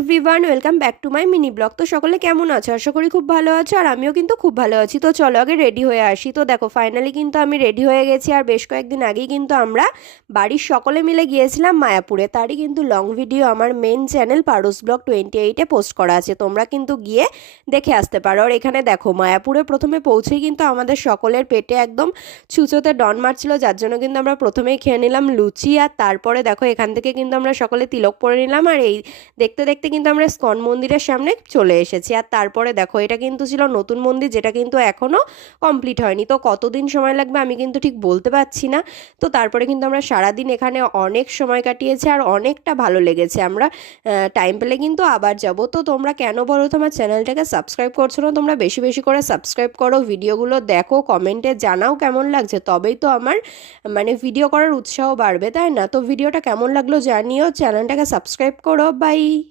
Everyone, welcome back to my mini blog. তো সকলে কেমন আছো? আশা করি খুব ভালো আছো, আর আমিও কিন্তু খুব ভালো আছি। তো চলো আগে রেডি হয়ে আসি। তো দেখো ফাইনালি কিন্তু আমি রেডি হয়ে গেছি, আর বেশ কয়েকদিন আগেই কিন্তু আমরা বাড়ির সকলে মিলে গিয়েছিলাম মায়াপুরে। তারই কিন্তু লং ভিডিও আমার মেন চ্যানেল পারুস ব্লগ 28-এ পোস্ট করা আছে, তোমরা কিন্তু গিয়ে দেখে আসতে পারো। আর এখানে দেখো মায়াপুরে প্রথমে পৌঁছেই কিন্তু আমাদের সকলের পেটে একদম ছুঁচোতে ডন মারছিল, যার জন্য কিন্তু আমরা প্রথমেই খেয়ে নিলাম লুচি। আর তারপরে দেখো এখান থেকে কিন্তু আমরা সকলে তিলক পরে নিলাম, আর এই দেখতে দেখতে কিন্তু আমরা ইস্কন মন্দিরের সামনে চলে এসেছি। আর তারপরে দেখো এটা কিন্তু ছিল নতুন মন্দির, যেটা কিন্তু এখনও কমপ্লিট হয়নি। তো কতদিন সময় লাগবে আমি কিন্তু ঠিক বলতে পারছি না। তো তারপরে কিন্তু আমরা সারাদিন এখানে অনেক সময় কাটিয়েছি, আর অনেকটা ভালো লেগেছে। আমরা টাইম পেলে কিন্তু আবার যাব। তো তোমরা কেন বলো তোমার চ্যানেলটাকে সাবস্ক্রাইব করছো না? তোমরা বেশি বেশি করে সাবস্ক্রাইব করো, ভিডিওগুলো দেখো, কমেন্টে জানাও কেমন লাগছে, তবেই তো আমার ভিডিও করার উৎসাহ বাড়বে, তাই না? তো ভিডিওটা কেমন লাগলো জানিও, চ্যানেলটাকে সাবস্ক্রাইব করো। বাই।